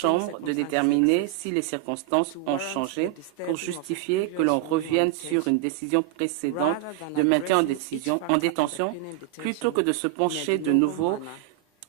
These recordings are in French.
Chambre de déterminer si les circonstances ont changé pour justifier que l'on revienne sur une décision précédente de maintien en détention plutôt que de se pencher de nouveau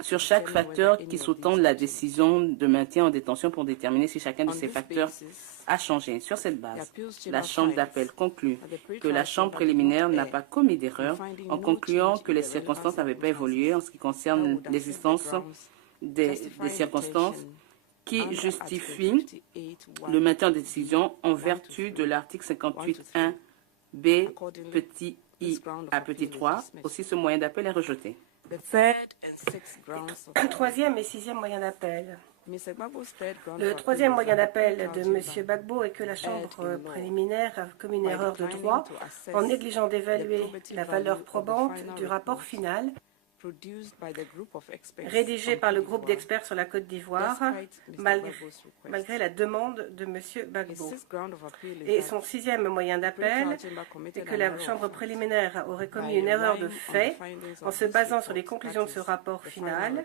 sur chaque facteur qui sous-tend la décision de maintien en détention pour déterminer si chacun de ces facteurs a changé. Sur cette base, la Chambre d'appel conclut que la Chambre préliminaire n'a pas commis d'erreur en concluant que les circonstances n'avaient pas évolué en ce qui concerne l'existence des circonstances qui justifient le maintien en décision en vertu de l'article 58.1 B petit I à petit 3. Aussi, ce moyen d'appel est rejeté. Troisième et sixième moyen d'appel. Le troisième moyen d'appel de M. Gbagbo est que la Chambre préliminaire a commis une erreur de droit en négligeant d'évaluer la valeur probante du rapport final rédigé par le groupe d'experts sur la Côte d'Ivoire, malgré la demande de M. Gbagbo. Et son sixième moyen d'appel est que la Chambre préliminaire aurait commis une erreur de fait en se basant sur les conclusions de ce rapport final,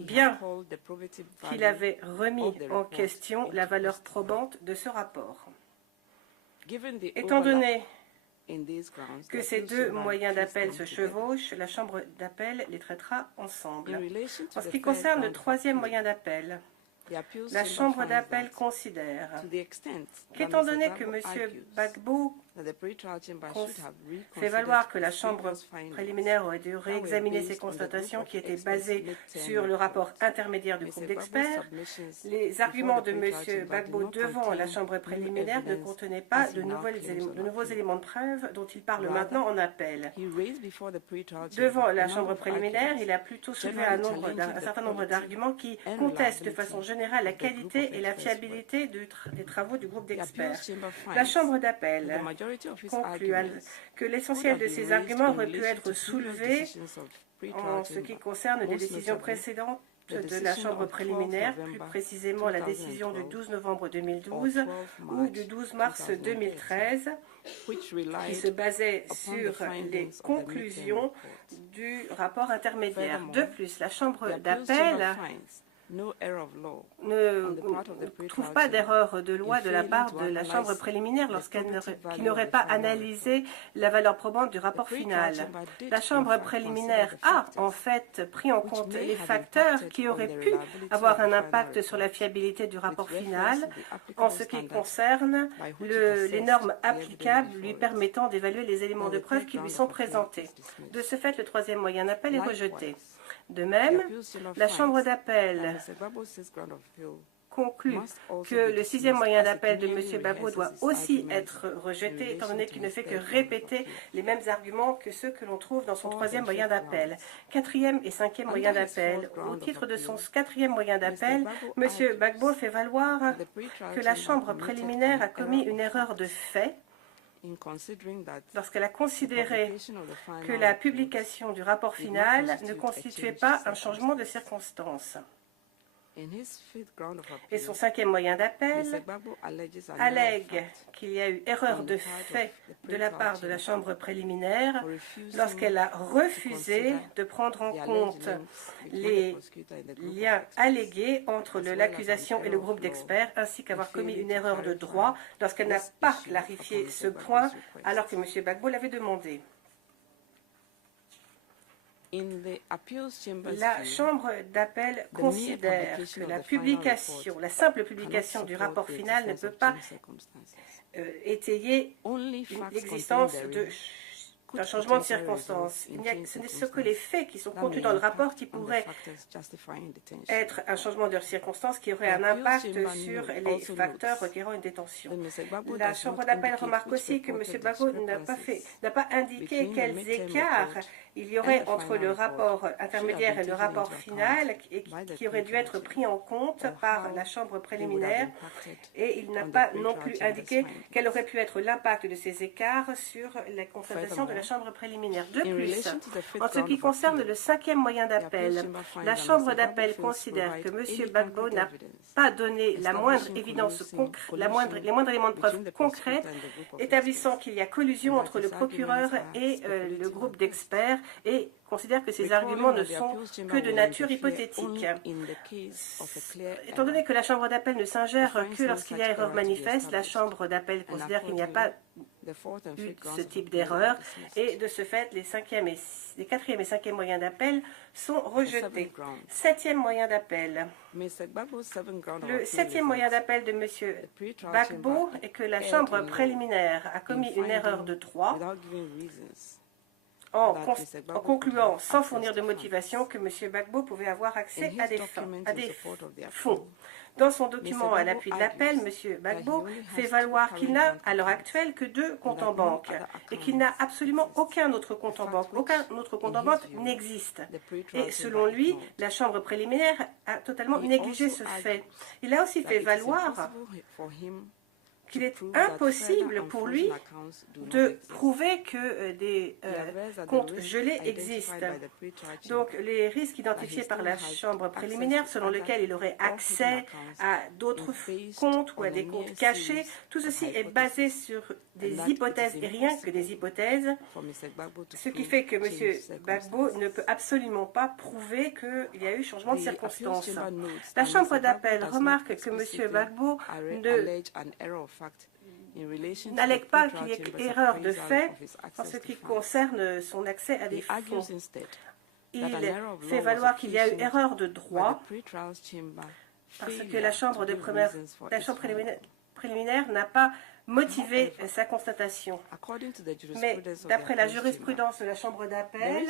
bien qu'il avait remis en question la valeur probante de ce rapport. Étant donné que ces deux moyens d'appel se chevauchent, la Chambre d'appel les traitera ensemble. En ce qui concerne le troisième moyen d'appel, la Chambre d'appel considère qu'étant donné que M. Gbagbo fait valoir que la Chambre préliminaire aurait dû réexaminer ses constatations qui étaient basées sur le rapport intermédiaire du groupe d'experts, les arguments de M. Gbagbo devant la Chambre préliminaire ne contenaient pas de nouveaux éléments de preuve dont il parle maintenant en appel. Devant la Chambre préliminaire, il a plutôt soulevé un certain nombre d'arguments qui contestent de façon générale la qualité et la fiabilité des travaux du groupe d'experts. La Chambre d'appel conclut que l'essentiel de ces arguments aurait pu être soulevé en ce qui concerne les décisions précédentes de la Chambre préliminaire, plus précisément la décision du 12 novembre 2012 ou du 12 mars 2013, qui se basait sur les conclusions du rapport intermédiaire. De plus, la Chambre d'appel ne trouve pas d'erreur de loi de la part de la Chambre préliminaire lorsqu'elle n'aurait pas analysé la valeur probante du rapport final. La Chambre préliminaire a en fait pris en compte les facteurs qui auraient pu avoir un impact sur la fiabilité du rapport final en ce qui concerne les normes applicables lui permettant d'évaluer les éléments de preuve qui lui sont présentés. De ce fait, le troisième moyen d'appel est rejeté. De même, la Chambre d'appel conclut que le sixième moyen d'appel de M. Gbagbo doit aussi être rejeté, étant donné qu'il ne fait que répéter les mêmes arguments que ceux que l'on trouve dans son troisième moyen d'appel. Quatrième et cinquième moyen d'appel. Au titre de son quatrième moyen d'appel, M. Gbagbo fait valoir que la Chambre préliminaire a commis une erreur de fait lorsqu'elle a considéré que la publication du rapport final ne constituait pas un changement de circonstance. Et son cinquième moyen d'appel allègue qu'il y a eu erreur de fait de la part de la Chambre préliminaire lorsqu'elle a refusé de prendre en compte les liens allégués entre l'accusation et le groupe d'experts, ainsi qu'avoir commis une erreur de droit lorsqu'elle n'a pas clarifié ce point alors que M. Gbagbo l'avait demandé. La Chambre d'appel considère que la simple publication du rapport final ne peut pas étayer l'existence d'un changement de circonstance. Ce n'est ce que les faits qui sont contenus dans le rapport qui pourraient être un changement de circonstance qui aurait un impact sur les facteurs requérant une détention. La Chambre d'appel remarque aussi que M. Gbagbo n'a pas indiqué quels écarts il y aurait entre le rapport intermédiaire et le rapport final qui aurait dû être pris en compte par la Chambre préliminaire et il n'a pas non plus indiqué quel aurait pu être l'impact de ces écarts sur la constatation de la Chambre préliminaire. De plus, en ce qui concerne le cinquième moyen d'appel, la Chambre d'appel considère que M. Gbagbo n'a pas donné la moindre évidence, les moindres éléments de preuve concrètes établissant qu'il y a collusion entre le procureur et le groupe d'experts et considère que ces arguments ne sont que de nature hypothétique. Étant donné que la Chambre d'appel ne s'ingère que lorsqu'il y a erreur manifeste, la Chambre d'appel considère qu'il n'y a pas eu ce type d'erreur et de ce fait, les quatrième et cinquième moyens d'appel sont rejetés. Septième moyen d'appel. Le septième moyen d'appel de M. Gbagbo est que la Chambre préliminaire a commis une erreur de droit en concluant sans fournir de motivation que M. Gbagbo pouvait avoir accès à des fonds. Dans son document à l'appui de l'appel, M. Gbagbo fait valoir qu'il n'a à l'heure actuelle que 2 comptes en banque et qu'il n'a absolument aucun autre compte en banque. Aucun autre compte en banque n'existe. Et selon lui, la Chambre préliminaire a totalement négligé ce fait. Il a aussi fait valoir qu'il est impossible pour lui de prouver que des comptes gelés existent. Donc, les risques identifiés par la Chambre préliminaire, selon lesquels il aurait accès à d'autres comptes ou à des comptes cachés, tout ceci est basé sur des hypothèses et rien que des hypothèses, ce qui fait que M. Gbagbo ne peut absolument pas prouver qu'il y a eu changement de circonstances. La Chambre d'appel remarque que M. Gbagbo n'allègue pas qu'il y ait erreur de fait en ce qui concerne son accès à des fonds. Il fait valoir qu'il y a eu erreur de droit parce que la Chambre préliminaire n'a pas motivé sa constatation. Mais d'après la jurisprudence de la Chambre d'appel,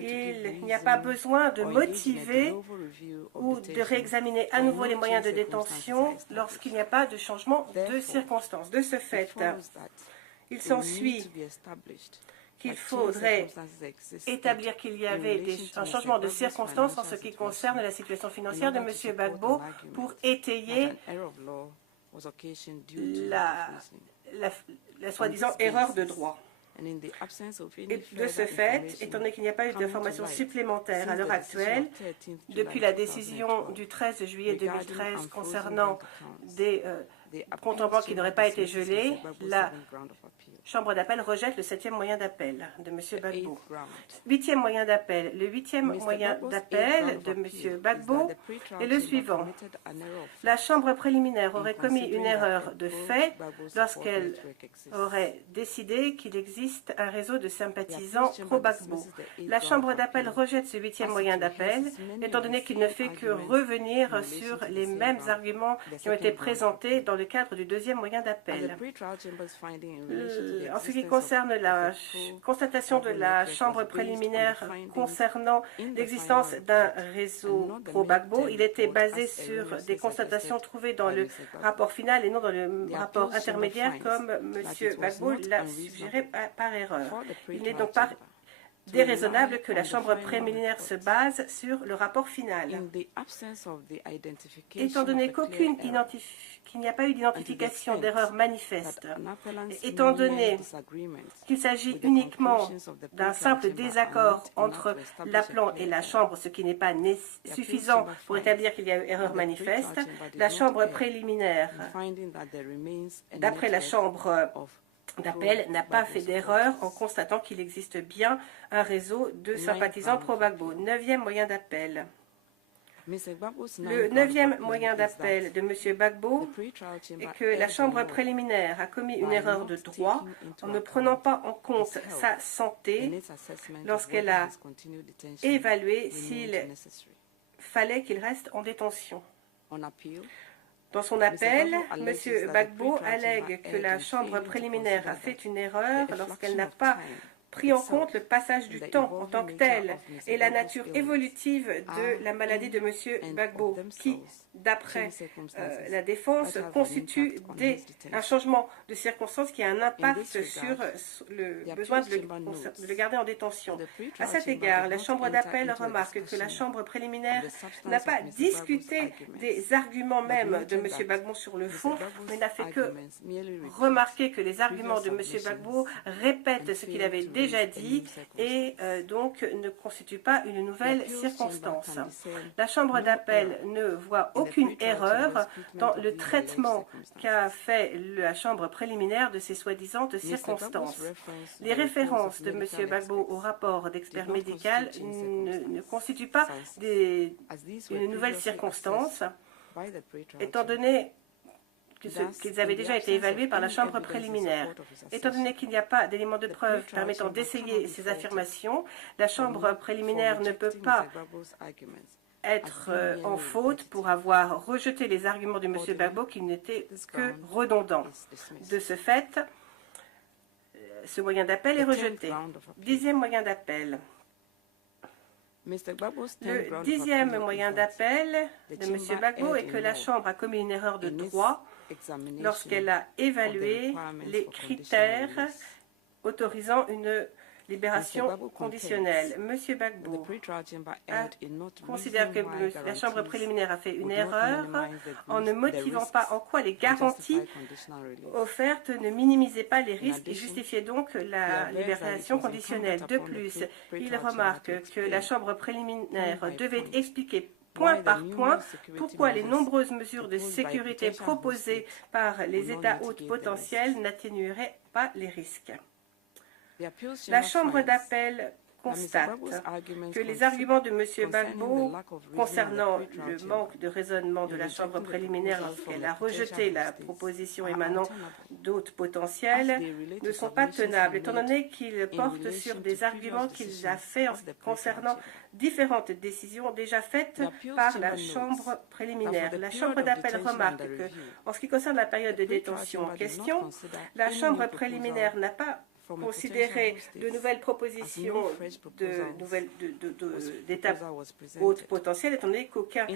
il n'y a pas besoin de motiver ou de réexaminer à nouveau les moyens de détention lorsqu'il n'y a pas de changement de circonstances. De ce fait, il s'ensuit qu'il faudrait établir qu'il y avait un changement de circonstances en ce qui concerne la situation financière de M. Gbagbo pour étayer la soi-disant erreur de droit. Et de ce fait, étant donné qu'il n'y a pas eu d'informations supplémentaires à l'heure actuelle, depuis la décision du 13 juillet 2013 concernant des comptes en banque qui n'auraient pas été gelés, la Chambre d'appel rejette le 7e moyen d'appel de M. Gbagbo. 8e moyen d'appel. Le 8e moyen d'appel de M. Gbagbo est le suivant. La Chambre préliminaire aurait commis une erreur de fait lorsqu'elle aurait décidé qu'il existe un réseau de sympathisants pro-Gbagbo. La Chambre d'appel rejette ce 8e moyen d'appel, étant donné qu'il ne fait que revenir sur les mêmes arguments qui ont été présentés dans le cadre du 2e moyen d'appel. En ce qui concerne la constatation de la Chambre préliminaire concernant l'existence d'un réseau pro-Gbagbo, il était basé sur des constatations trouvées dans le rapport final et non dans le rapport intermédiaire comme M. Gbagbo l'a suggéré par erreur. Il n'est donc pas déraisonnable que la Chambre préliminaire se base sur le rapport final. Étant donné qu'il n'y a pas eu d'identification d'erreur manifeste, étant donné qu'il s'agit uniquement d'un simple désaccord entre l'appelant et la Chambre, ce qui n'est pas suffisant pour établir qu'il y a eu erreur manifeste, la Chambre préliminaire, d'après la Chambre d'appel, n'a pas fait d'erreur en constatant qu'il existe bien un réseau de sympathisants pro-Gbagbo. 9e moyen d'appel. Le 9e moyen d'appel de M. Gbagbo est que la Chambre préliminaire a commis une erreur de droit en ne prenant pas en compte sa santé lorsqu'elle a évalué s'il fallait qu'il reste en détention. Dans son appel, M. Gbagbo allègue que la Chambre préliminaire a fait une erreur lorsqu'elle n'a pas pris en compte le passage du temps en tant que tel et la nature évolutive de la maladie de M. Gbagbo, qui, d'après la défense, constitue un changement de circonstance qui a un impact sur le besoin de le garder en détention. À cet égard, la Chambre d'appel remarque que la Chambre préliminaire n'a pas discuté des arguments même de M. Gbagbo sur le fond, mais n'a fait que remarquer que les arguments de M. Gbagbo répètent ce qu'il avait déjà déjà dit et donc ne constitue pas une nouvelle circonstance. La Chambre d'appel ne voit aucune erreur dans le traitement qu'a fait la Chambre préliminaire de ces soi-disant circonstances. Les références de M. Gbagbo au rapport d'expert médical ne constituent pas une nouvelle circonstance, étant donné qu'ils avaient déjà été évalués par la Chambre préliminaire. Étant donné qu'il n'y a pas d'éléments de preuve permettant d'essayer ces affirmations, la Chambre préliminaire ne peut pas être en faute pour avoir rejeté les arguments de M. Gbagbo qui n'étaient que redondants. De ce fait, ce moyen d'appel est rejeté. 10e moyen d'appel. Le 10e moyen d'appel de M. Gbagbo est que la Chambre a commis une erreur de droit lorsqu'elle a évalué les critères autorisant une libération conditionnelle. M. Gbagbo considère que la Chambre préliminaire a fait une erreur en ne motivant pas en quoi les garanties offertes ne minimisaient pas les risques et justifiaient donc la libération conditionnelle. De plus, il remarque que la Chambre préliminaire devait expliquer point par point pourquoi les nombreuses mesures de sécurité proposées par les États hôtes potentiels n'atténueraient pas les risques. La Chambre d'appel constate que les arguments de M. Gbagbo concernant le manque de raisonnement de la Chambre préliminaire lorsqu'elle a rejeté la proposition émanant d'hôtes potentiels ne sont pas tenables, étant donné qu'ils portent sur des arguments qu'il a faits concernant différentes décisions déjà faites par la Chambre préliminaire. La Chambre d'appel remarque que, en ce qui concerne la période de détention en question, la Chambre préliminaire n'a pas considérer de nouvelles propositions d'étapes hautes potentielles, étant donné qu'aucun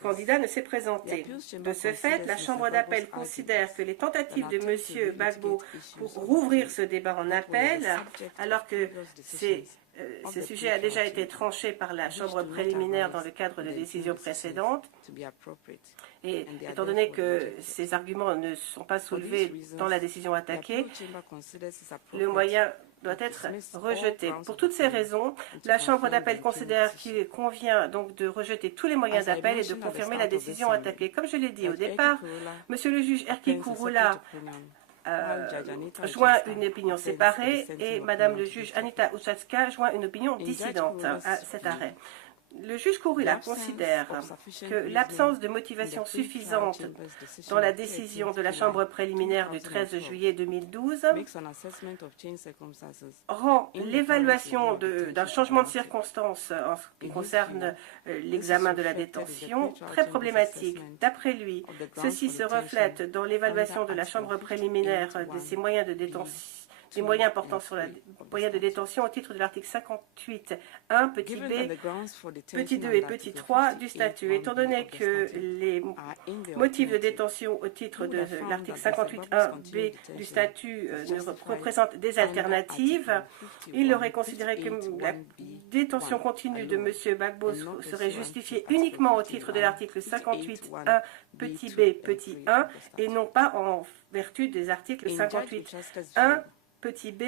candidat ne s'est présenté. De ce fait, la Chambre d'appel considère que les tentatives de M. Gbagbo pour rouvrir ce débat en appel, alors que ce sujet a déjà été tranché par la Chambre préliminaire dans le cadre de décisions précédentes, et étant donné que ces arguments ne sont pas soulevés dans la décision attaquée, le moyen doit être rejeté. Pour toutes ces raisons, la Chambre d'appel considère qu'il convient donc de rejeter tous les moyens d'appel et de confirmer la décision attaquée. Comme je l'ai dit au départ, M. le juge Erkki Kurula joint une opinion séparée et Mme le juge Anita Ušacka joint une opinion dissidente à cet arrêt. Le juge Kurula considère que l'absence de motivation suffisante dans la décision de la Chambre préliminaire du 13 juillet 2012 rend l'évaluation d'un changement de circonstances en ce qui concerne l'examen de la détention très problématique. D'après lui, ceci se reflète dans l'évaluation de la Chambre préliminaire de ses moyens de détention, des moyens portant sur la moyens de détention au titre de l'article 58.1, petit b, petit 2 et petit 3 du statut. Étant donné que les motifs de détention au titre de l'article 58.1b du statut représentent des alternatives, il aurait considéré que la détention continue de M. Gbagbo serait justifiée uniquement au titre de l'article 58.1 petit b petit 1 et non pas en vertu des articles 58.1 petit b,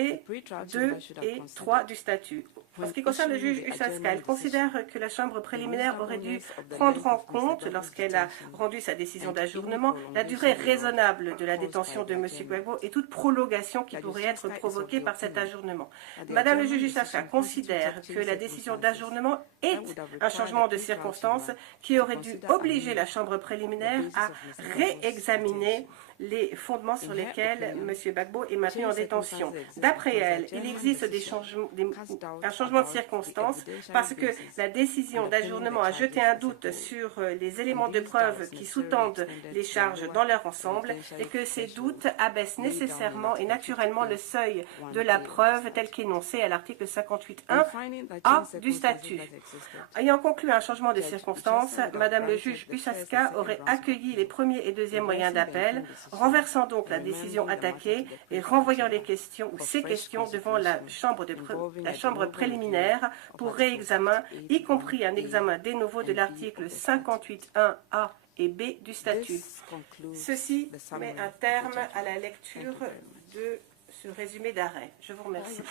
2 et 3 du statut. En ce qui concerne le juge Ušacka, elle considère que la Chambre préliminaire aurait dû prendre en compte, lorsqu'elle a rendu sa décision d'ajournement, la durée raisonnable de la détention de M. Gbagbo et toute prolongation qui pourrait être provoquée par cet ajournement. Madame le juge Ušacka considère que la décision d'ajournement est un changement de circonstance qui aurait dû obliger la Chambre préliminaire à réexaminer les fondements sur lesquels M. Gbagbo est maintenu en détention. D'après elle, il existe un changement de circonstances parce que la décision d'ajournement a jeté un doute sur les éléments de preuve qui sous-tendent les charges dans leur ensemble et que ces doutes abaissent nécessairement et naturellement le seuil de la preuve tel qu'énoncé à l'article 58.1a du statut. Ayant conclu un changement de circonstances, Madame le juge Ušacka aurait accueilli les premiers et deuxièmes moyens d'appel, renversant donc la décision attaquée et renvoyant les questions ou ces questions devant la chambre préliminaire pour réexamen, y compris un examen de novo de l'article 58.1a et b du statut. Ceci met un terme à la lecture de ce résumé d'arrêt. Je vous remercie.